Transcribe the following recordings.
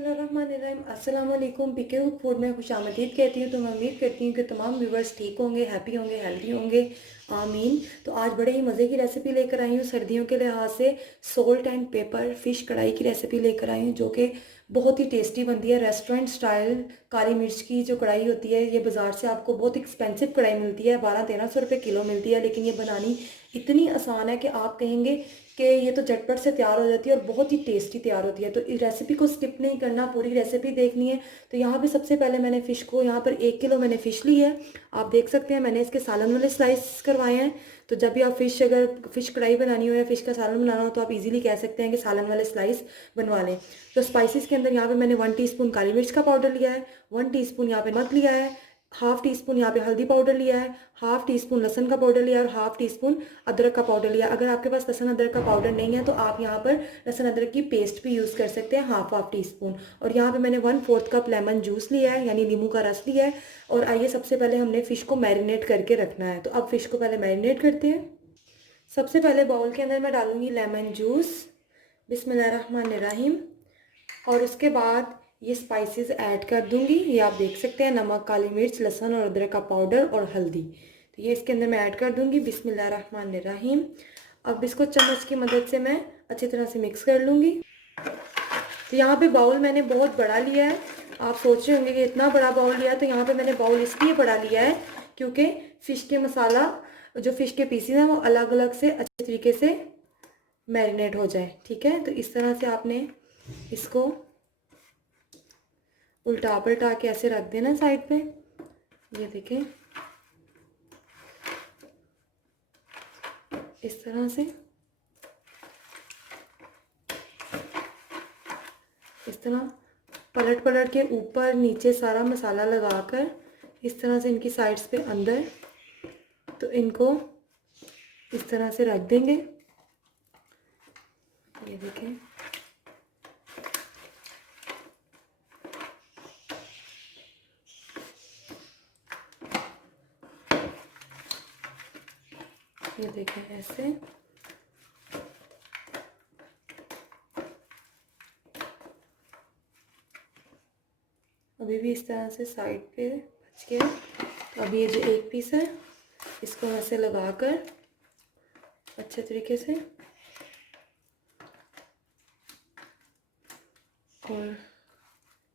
बिस्मिल्लाहिर्रहमानिर्रहीम। अस्सलाम वालेकुम। पीके हुक फूड में खुशामदीद कहती हूँ। तो मैं उम्मीद करती हूँ कि तमाम व्यूवर्स ठीक होंगे, हैप्पी होंगे, हेल्दी होंगे। आमीन। तो आज बड़े ही मज़े की रेसिपी लेकर आई हूँ सर्दियों के लिहाज से। सोल्ट एंड पेपर फ़िश कढ़ाई की रेसिपी लेकर आई हूँ जो कि बहुत ही टेस्टी बनती है। रेस्टोरेंट स्टाइल काली मिर्च की जो कढ़ाई होती है, ये बाज़ार से आपको बहुत एक्सपेंसिव कढ़ाई मिलती है, 1200-1300 रुपये किलो मिलती है। लेकिन ये बनानी इतनी आसान है कि आप कहेंगे कि ये तो झटपट से तैयार हो जाती है और बहुत ही टेस्टी तैयार होती है। तो इस रेसिपी को स्किप नहीं करना, पूरी रेसिपी देखनी है। तो यहाँ पे सबसे पहले मैंने फ़िश को, यहाँ पर 1 किलो मैंने फ़िश ली है। आप देख सकते हैं मैंने इसके सालन वाले स्लाइस करवाए हैं। तो जब भी आप अगर फ़िश कढ़ाई बनानी हो या फ़िश का सालन बनाना हो तो आप इजीली कह सकते हैं कि सालन वाले स्लाइस बनवा लें। तो स्पाइसेस के अंदर यहाँ पे मैंने 1 टीस्पून काली मिर्च का पाउडर लिया है, 1 टीस्पून यहाँ पे नमक लिया है, हाफ़ टी स्पून यहाँ पे हल्दी पाउडर लिया है, हाफ़ टी स्पून लहसुन का पाउडर लिया है और हाफ़ टी स्पून अदरक का पाउडर लिया है। अगर आपके पास लहसुन अदरक का पाउडर नहीं है तो आप यहाँ पर लहसुन अदरक की पेस्ट भी यूज़ कर सकते हैं, हाफ़ टी स्पून। और यहाँ पे मैंने 1/4 कप लेमन जूस लिया है, यानी नींबू का रस लिया है। और आइए सबसे पहले हमने फ़िश को मैरिनेट करके रखना है। तो अब फ़िश को पहले मैरिनेट करते हैं। सबसे पहले बाउल के अंदर मैं डालूँगी लेमन जूस, बिस्मिल्लाहिर्रहमानिर्रहीम। और उसके बाद ये स्पाइसेस ऐड कर दूंगी। ये आप देख सकते हैं, नमक, काली मिर्च, लहसुन और अदरक का पाउडर और हल्दी। तो ये इसके अंदर मैं ऐड कर दूंगी, बिस्मिल्लाहिर्रहमानिर्रहीम। अब इसको चम्मच की मदद से मैं अच्छी तरह से मिक्स कर लूँगी। तो यहाँ पे बाउल मैंने बहुत बड़ा लिया है। आप सोच रहे होंगे कि इतना बड़ा बाउल लिया है, तो यहाँ पे मैंने बाउल इसलिए बड़ा लिया है क्योंकि फ़िश के मसाला, जो फ़िश के पीसेस हैं वो अलग अलग से अच्छे तरीके से मैरिनेट हो जाए। ठीक है, तो इस तरह से आपने इसको उल्टा पलटा के ऐसे रख देना साइड पे। ये देखें, इस तरह से, इस तरह पलट पलट के ऊपर नीचे सारा मसाला लगाकर इस तरह से इनकी साइड्स पे अंदर, तो इनको इस तरह से रख देंगे। ये देखें, ये देखें ऐसे। अभी भी इस तरह से साइड पे बच गया। तो अभी ये जो एक पीस है इसको ऐसे लगाकर अच्छे तरीके से, और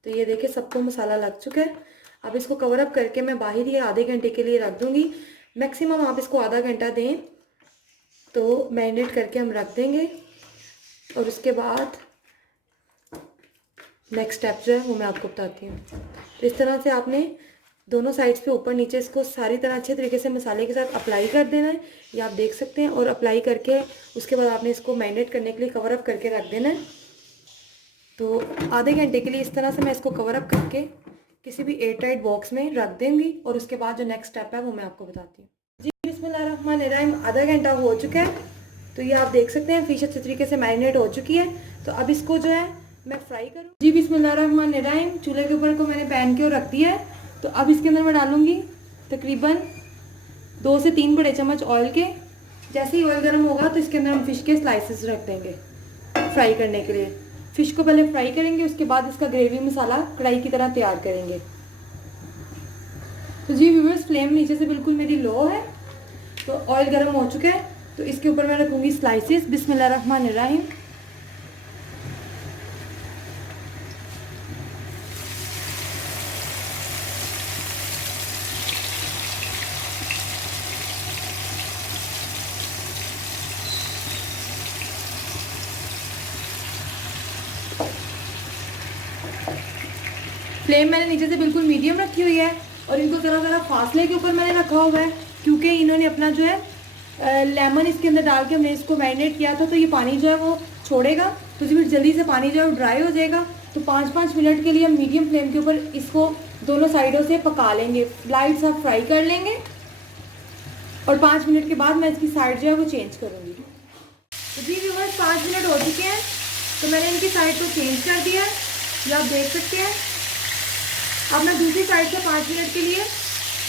तो ये देखिए सबको मसाला लग चुका है। अब इसको कवर अप करके मैं बाहर ही आधे घंटे के लिए रख दूंगी। मैक्सिमम आप इसको आधा घंटा दें तो मैरिनेट करके हम रख देंगे। और उसके बाद नेक्स्ट स्टेप जो है वो मैं आपको बताती हूँ। तो इस तरह से आपने दोनों साइड्स पे ऊपर नीचे इसको सारी तरह अच्छे तरीके से मसाले के साथ अप्लाई कर देना है। ये आप देख सकते हैं। और अप्लाई करके उसके बाद आपने इसको मैरिनेट करने के लिए कवर अप करके रख देना है। तो आधे घंटे के लिए इस तरह से मैं इसको कवर अप करके किसी भी एयर टाइट बॉक्स में रख दूँगी। और उसके बाद जो नेक्स्ट स्टेप है वो मैं आपको बताती हूँ। जी बिस्मिल्लाहिर्रहमानिर्रहीम, आधा घंटा हो चुका है। तो ये आप देख सकते हैं फ़िश अच्छे तरीके से मैरिनेट हो चुकी है। तो अब इसको जो है मैं फ्राई करूँ। जी बिस्मिल्लाहिर्रहमानिर्रहीम, चूल्हे के ऊपर को मैंने पैन के रख दिया है। तो अब इसके अंदर मैं डालूँगी तकरीबन 2 से 3 बड़े चम्मच ऑयल के। जैसे ही ऑयल गर्म होगा तो इसके अंदर हम फ़िश के स्लाइसेस रख देंगे फ्राई करने के लिए। फ़िश को पहले फ्राई करेंगे, उसके बाद इसका ग्रेवी मसाला कढ़ाई की तरह तैयार करेंगे। तो जी व्यूअर्स, फ्लेम नीचे से बिल्कुल मेरी लो है। तो ऑयल गर्म हो चुका है। तो इसके ऊपर मैं रखूँगी स्लाइसेस, बिस्मिल्लाहिर्रहमानिर्रहीम। फ्लेम मैंने नीचे से बिल्कुल मीडियम रखी हुई है। और इनको ज़रा ज़रा फासले के ऊपर मैंने रखा हुआ है क्योंकि इन्होंने अपना जो है लेमन इसके अंदर डाल के हमने इसको मैरिनेट किया था। तो ये पानी जो है वो छोड़ेगा, तो फिर जल्दी से पानी जो है वो ड्राई हो जाएगा। तो 5-5 मिनट के लिए हम मीडियम फ्लेम के ऊपर इसको दोनों साइडों से पका लेंगे, लाइट सा फ्राई कर लेंगे। और 5 मिनट के बाद मैं इसकी साइड जो है वो चेंज करूँगी। तो जी व्यूअर्स, 5 मिनट हो चुके हैं। तो मैंने इनकी साइड को चेंज कर दिया है, ये आप देख सकते हैं। अब मैं दूसरी साइड से 5 मिनट के लिए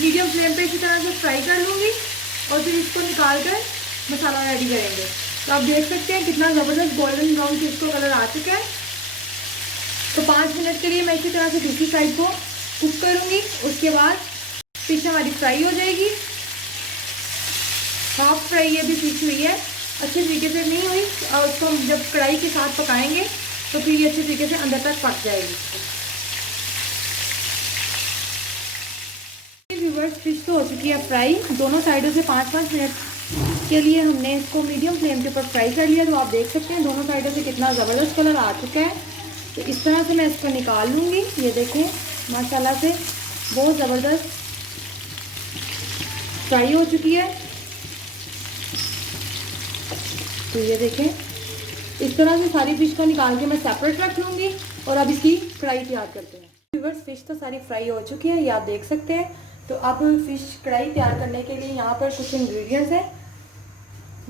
मीडियम फ्लेम पे इसी तरह से फ्राई कर लूँगी और फिर इसको निकाल कर मसाला रेडी करेंगे। तो आप देख सकते हैं कितना ज़बरदस्त गोल्डन ब्राउन फिश को कलर आ चुका है। तो 5 मिनट के लिए मैं इसी तरह से दूसरी साइड को कुक करूँगी। उसके बाद फिश हमारी फ्राई हो जाएगी। हाफ फ्राई ये भी फिश हुई है, अच्छे तरीके से नहीं हुई, और उसको हम जब कढ़ाई के साथ पकाएंगे तो फिर ये अच्छे तरीके से अंदर तक पक जाएगी। व्यूअर्स, फिश तो हो चुकी है फ्राई। दोनों साइडों से 5-5 मिनट के लिए हमने इसको मीडियम फ्लेम के ऊपर फ्राई कर लिया। तो आप देख सकते हैं दोनों साइडों से कितना ज़बरदस्त कलर आ चुका है। तो इस तरह से मैं इसको निकाल लूँगी। ये देखें माशाल्लाह से बहुत ज़बरदस्त फ्राई हो चुकी है। तो ये देखें इस तरह से सारी फ़िश को निकाल के मैं सेपरेट रख लूँगी और अब इसकी फ्राई तैयार करते हैं। व्यूअर्स, फ़िश तो सारी फ्राई हो चुकी है, ये आप देख सकते हैं। तो अब फ़िश कढ़ाई तैयार करने के लिए यहाँ पर कुछ इंग्रेडिएंट्स हैं।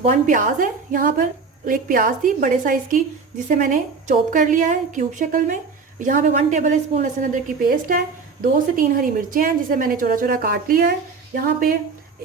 1 प्याज है, यहाँ पर 1 प्याज थी बड़े साइज़ की, जिसे मैंने चॉप कर लिया है क्यूब शक्ल में। यहाँ पे 1 टेबल स्पून लहसुन अदरक की पेस्ट है। 2 से 3 हरी मिर्चें हैं, जिसे मैंने चौड़ा चौड़ा काट लिया है। यहाँ पे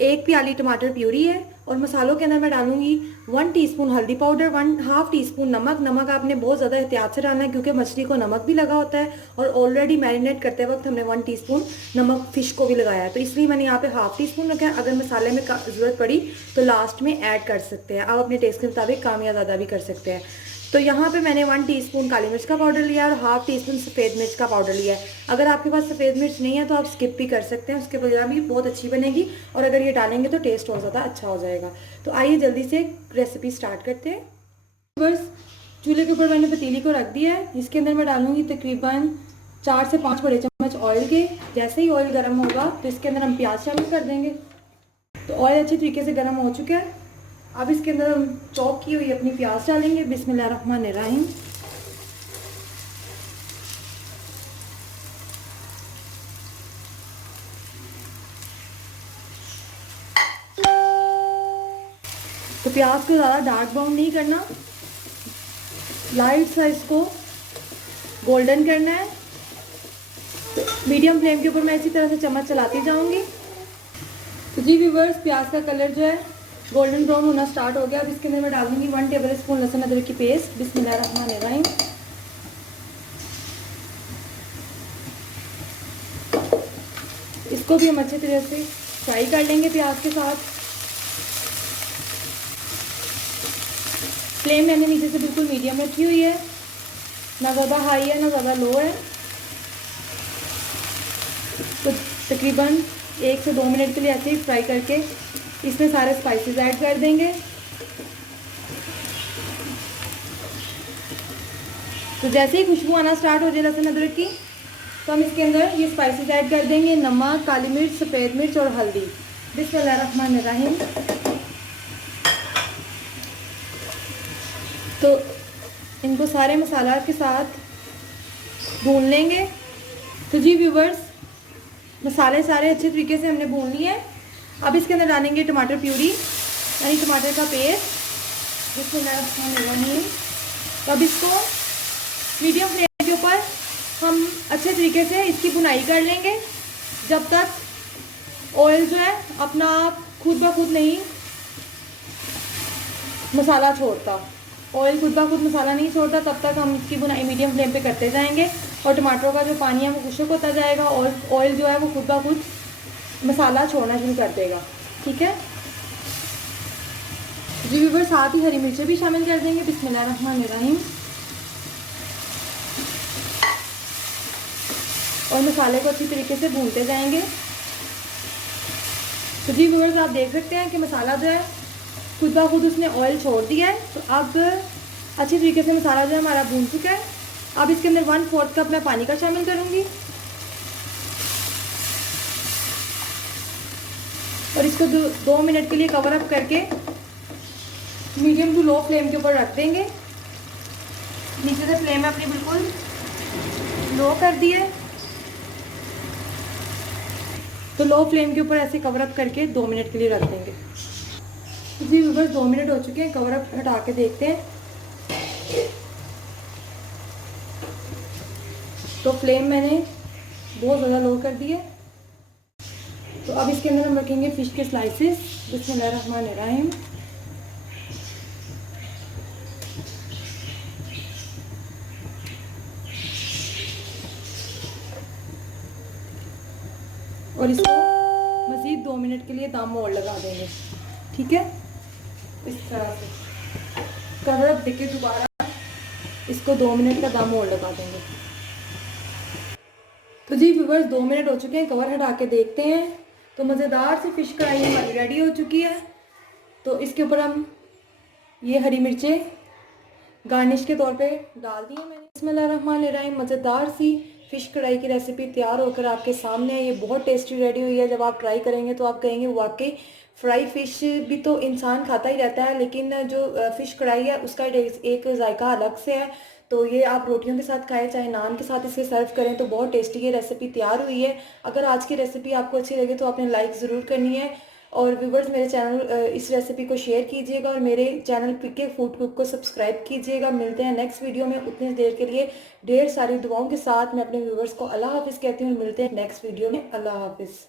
1 प्याली टमाटर प्यूरी है। और मसालों के अंदर मैं डालूंगी 1 टीस्पून हल्दी पाउडर, 1/2 टीस्पून नमक। नमक आपने बहुत ज़्यादा एहतियात से डालना है, क्योंकि मछली को नमक भी लगा होता है और ऑलरेडी मैरिनेट करते वक्त हमने 1 टीस्पून नमक फ़िश को भी लगाया है। तो इसलिए मैंने यहाँ पे 1/2 टीस्पून रखा है। अगर मसाले में ज़रूरत पड़ी तो लास्ट में ऐड कर सकते हैं, आप अपने टेस्ट के मुताबिक कम या ज़्यादा भी कर सकते हैं। तो यहाँ पे मैंने 1 टीस्पून काली मिर्च का पाउडर लिया और 1/2 टीस्पून सफ़ेद मिर्च का पाउडर लिया है। अगर आपके पास सफ़ेद मिर्च नहीं है तो आप स्किप भी कर सकते हैं, उसके बजाय भी बहुत अच्छी बनेगी। और अगर ये डालेंगे तो टेस्ट और ज़्यादा अच्छा हो जाएगा। तो आइए जल्दी से रेसिपी स्टार्ट करते हैं। बस चूल्हे के ऊपर मैंने पतीली को रख दिया है। इसके अंदर मैं डालूंगी तकरीबन 4 से 5 बड़े चम्मच ऑयल के। जैसे ही ऑयल गर्म होगा तो इसके अंदर हम प्याज शामिल कर देंगे। तो ऑयल अच्छी तरीके से गर्म हो चुका है। अब इसके अंदर हम चॉप की हुई अपनी प्याज डालेंगे। बिस्मिल्लाहिर्रहमानिर्रहीम। तो प्याज को ज़्यादा डार्क ब्राउन नहीं करना, लाइट सा इसको गोल्डन करना है। तो मीडियम फ्लेम के ऊपर मैं इसी तरह से चम्मच चलाती जाऊंगी। तो जी व्यूअर्स, प्याज का कलर जो है गोल्डन ब्राउन होना स्टार्ट हो गया। अब इसके अंदर मैं डालूंगी 1 टेबल स्पून लहसुन अदरक की पेस्ट। बिस्मिल्लाहिर्रहमानिर्रहीम। इसको भी हम अच्छे तरह से फ्राई कर लेंगे प्याज के साथ। फ्लेम मैंने नीचे से बिल्कुल मीडियम रखी हुई है, ना ज़्यादा हाई है ना ज़्यादा लो है। तो तकरीबन 1 से 2 मिनट के लिए ऐसे ही फ्राई करके इसमें सारे स्पाइसेस ऐड कर देंगे। तो जैसे ही खुशबू आना स्टार्ट हो जाए लहसुन अदरक की, तो हम इसके अंदर ये स्पाइसेस ऐड कर देंगे। नमक, काली मिर्च, सफ़ेद मिर्च और हल्दी। बिस्मिल्लाहिर्रहमानिर्रहीम। तो इनको सारे मसाला के साथ भून लेंगे। तो जी व्यूवर्स, मसाले सारे अच्छे तरीके से हमने भून लिए हैं। अब इसके अंदर डालेंगे टमाटर प्यूरी, यानी टमाटर का पेस्ट। बिस्मिल्लाहिर्रहमानिर्रहीम। तो अब इसको मीडियम फ्लेम के ऊपर हम अच्छे तरीके से इसकी भुनाई कर लेंगे, जब तक ऑयल जो है अपना आप खुद ब खुद नहीं मसाला छोड़ता। ऑयल खुद ब खुद मसाला नहीं छोड़ता, तब तक हम इसकी भुनाई मीडियम फ्लेम पे करते जाएंगे। और टमाटरों का जो पानी है वो खुश्क होता जाएगा और ऑयल जो है वो खुद ब खुद मसाला छोड़ना शुरू कर देगा। ठीक है जी व्यूअर्स, साथ ही हरी मिर्चें भी शामिल कर देंगे। बिस्मिल्लाहिर्रहमानिर्रहीम। और मसाले को अच्छी तरीके से भूनते जाएंगे। तो जी व्यूअर्स, आप देख सकते हैं कि मसाला जो है खुद ब खुद उसने ऑयल छोड़ दिया है। तो अब अच्छी तरीके से मसाला जो है हमारा भून चुका है। अब इसके अंदर 1/4 कप मैं पानी का शामिल करूँगी और इसको 2 मिनट के लिए कवर अप करके मीडियम टू लो फ्लेम के ऊपर रख देंगे। नीचे से फ्लेम अपनी बिल्कुल लो कर दी है। तो लो फ्लेम के ऊपर ऐसे कवर अप करके 2 मिनट के लिए रख देंगे। जी व्यूअर्स, 2 मिनट हो चुके हैं। कवर अप हटा के देखते हैं। तो फ्लेम मैंने बहुत ज़्यादा लो कर दी है। तो अब इसके अंदर हम रखेंगे फ़िश के स्लाइसेस। बिस्मिल्लाहिर्रहमानिर्रहीम। और इसको मज़ीद 2 मिनट के लिए दम और लगा देंगे। ठीक है, इस तरह से कवर अप देके दोबारा इसको 2 मिनट का दम और लगा देंगे। तो जी व्यूअर्स 2 मिनट हो चुके हैं, कवर हटा के देखते हैं। तो मज़ेदार सी फ़िश कढ़ाई हमारी रेडी हो चुकी है। तो इसके ऊपर हम ये हरी मिर्चें गार्निश के तौर पे डाल दी है मैंने। बिस्मिल्लाहिर्रहमानिर्रहीम। मज़ेदार सी फ़िश कढ़ाई की रेसिपी तैयार होकर आपके सामने है। ये बहुत टेस्टी रेडी हुई है। जब आप ट्राई करेंगे तो आप कहेंगे वाकई फ्राई फ़िश भी तो इंसान खाता ही रहता है, लेकिन जो फ़िश कढ़ाई है उसका एक जायका अलग से है। तो ये आप रोटियों के साथ खाएं, चाहे नान के साथ इसे सर्व करें तो बहुत टेस्टी ये रेसिपी तैयार हुई है। अगर आज की रेसिपी आपको अच्छी लगे तो आपने लाइक ज़रूर करनी है। और व्यूवर्स मेरे चैनल इस रेसिपी को शेयर कीजिएगा और मेरे चैनल पीके फूड कुक को सब्सक्राइब कीजिएगा। मिलते हैं नेक्स्ट वीडियो में। उतनी देर के लिए ढेर सारी दुआओं के साथ मैं अपने व्यूवर्स को अल्लाह हाफिज़ कहती हूँ। मिलते हैं नेक्स्ट वीडियो में। अल्लाह हाफिज़।